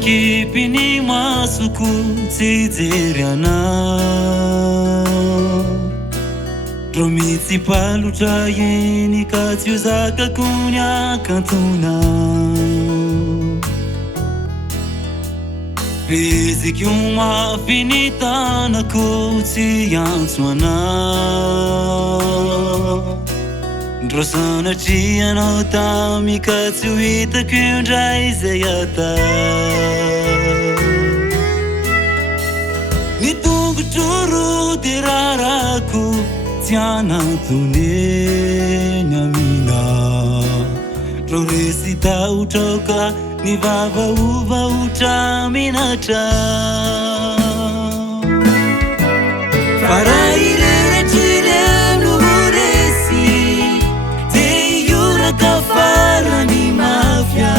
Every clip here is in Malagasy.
kipini masuku tsizeriana Dromitsi palutra yeni katsiuzaka kunya kantuna Fizik uma finita na kutsi yantswana Drosana chia no tami katsuita kundrai zayata Nitungu churu diraraku tiana tune nyamina Roresita utoka ni vava uva utaminata Faraire tirenu uresi Te yura kafara ni mafia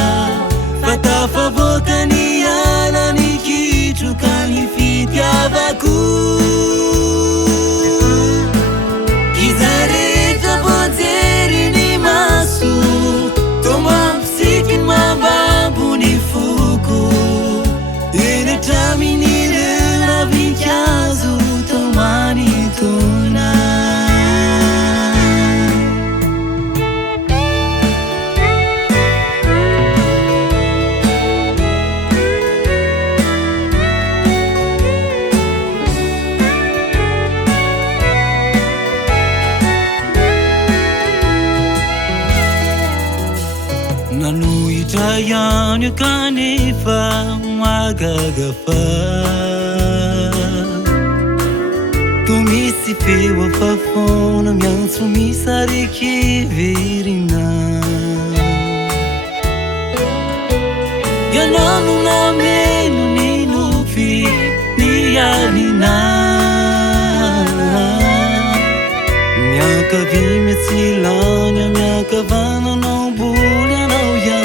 Fatafa boka ni yana ni kitu kanifitya vaku Kizareta poteri ni masu Toma psiki mababu ni fuku Ine tamini rena vinchazu tomani tuna Nanu itayanyu kanifa magagafa Tumisi fewa fafona miansu misariki virina Yananu na menu ninufi niyalina Miaka vime silanya miaka vana no bulya no ya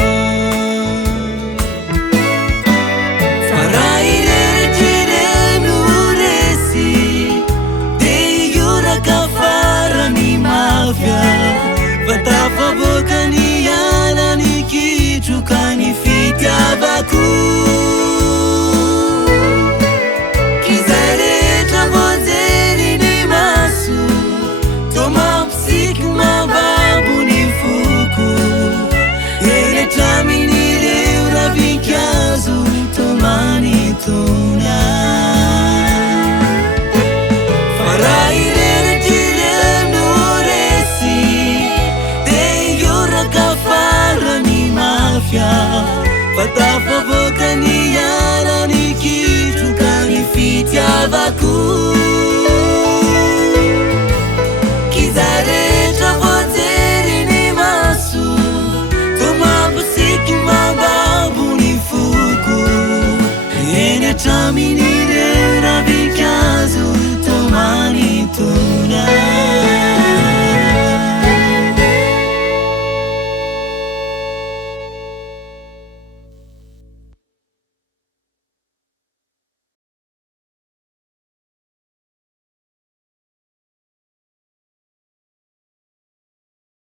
Faraire tirenu uresi De yura kafara ni mafia Fatafa boka ni yana ni kitu kanifitya vaku Kizareta bozeri ni masu Toma psiki mababu ni fuku Ele tamini reura vinchazu tomani tuna Faraire tirenu uresi De yura kafara ni mafia Fatafa boka ni yana ni kitu kanifitya vaku